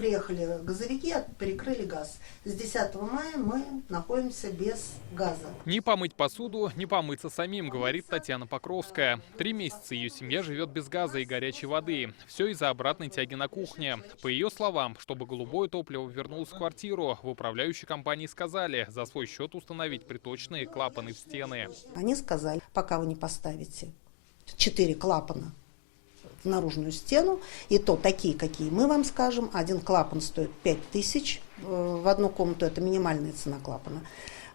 приехали газовики, перекрыли газ. С 10 мая мы находимся без газа. Не помыть посуду, не помыться самим, говорит Татьяна Покровская. 3 месяца ее семья живет без газа и горячей воды. Все из-за обратной тяги на кухне. По ее словам, чтобы голубое топливо вернулось в квартиру, в управляющей компании сказали за свой счет установить приточные клапаны в стены. Они сказали, пока вы не поставите 4 клапана в наружную стену, и то такие, какие мы вам скажем. Один клапан стоит 5000 в одну комнату, это минимальная цена клапана.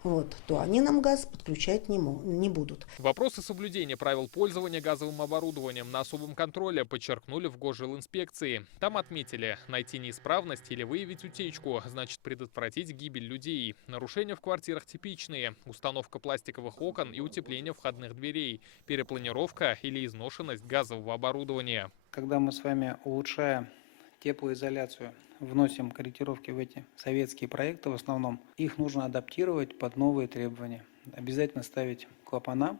Вот, то они нам газ подключать не будут. Вопросы соблюдения правил пользования газовым оборудованием на особом контроле подчеркнули в Госжилинспекции. Там отметили, найти неисправность или выявить утечку значит предотвратить гибель людей. Нарушения в квартирах типичные: установка пластиковых окон и утепление входных дверей, перепланировка или изношенность газового оборудования. Когда мы с вами улучшаем теплоизоляцию, вносим корректировки в эти советские проекты в основном, их нужно адаптировать под новые требования. Обязательно ставить клапана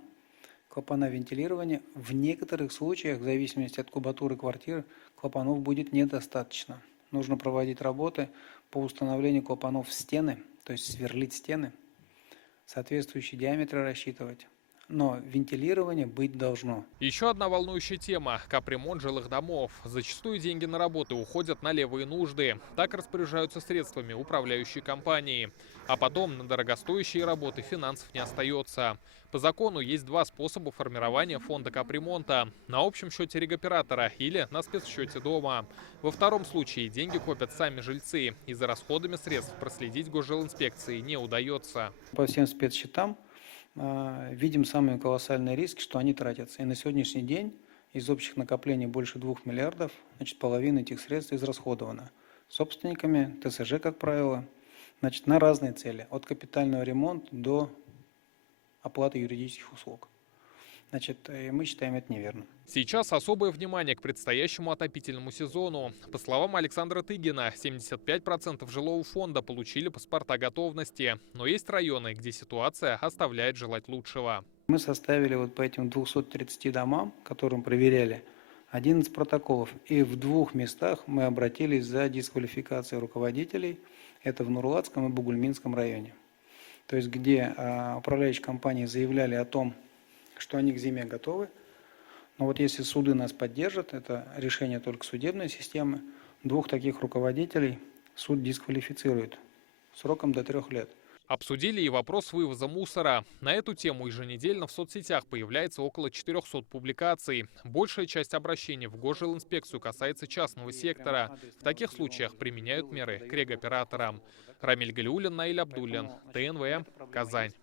вентилирования. В некоторых случаях, в зависимости от кубатуры квартиры, клапанов будет недостаточно. Нужно проводить работы по установлению клапанов в стены, то есть сверлить стены, соответствующие диаметры рассчитывать. Но вентилирование быть должно. Еще одна волнующая тема – капремонт жилых домов. Зачастую деньги на работы уходят на левые нужды. Так распоряжаются средствами управляющей компании. А потом на дорогостоящие работы финансов не остается. По закону есть 2 способа формирования фонда капремонта: на общем счете регоператора или на спецсчете дома. Во втором случае деньги копят сами жильцы, и за расходами средств проследить Госжилинспекции не удается. По всем спецсчетам видим самые колоссальные риски, что они тратятся. И на сегодняшний день из общих накоплений больше 2 миллиардов, значит, половина этих средств израсходована собственниками, ТСЖ, как правило, значит, на разные цели, от капитального ремонта до оплаты юридических услуг. Значит, мы считаем это неверным. Сейчас особое внимание к предстоящему отопительному сезону. По словам Александра Тыгина, 75% жилого фонда получили паспорта готовности. Но есть районы, где ситуация оставляет желать лучшего. Мы составили вот по этим 230 домам, которым проверяли, 11 протоколов. И в 2 местах мы обратились за дисквалификацией руководителей. Это в Нурлатском и Бугульминском районе. То есть, где управляющие компании заявляли о том, что они к зиме готовы. Но вот если суды нас поддержат, это решение только судебной системы, 2 таких руководителей суд дисквалифицирует сроком до 3 лет. Обсудили и вопрос вывоза мусора. На эту тему еженедельно в соцсетях появляется около 400 публикаций. Большая часть обращений в Госжилинспекцию касается частного сектора. В таких случаях применяют меры к регоператорам. Рамиль Галиуллин, Наиль Абдуллин, ТНВ, Казань.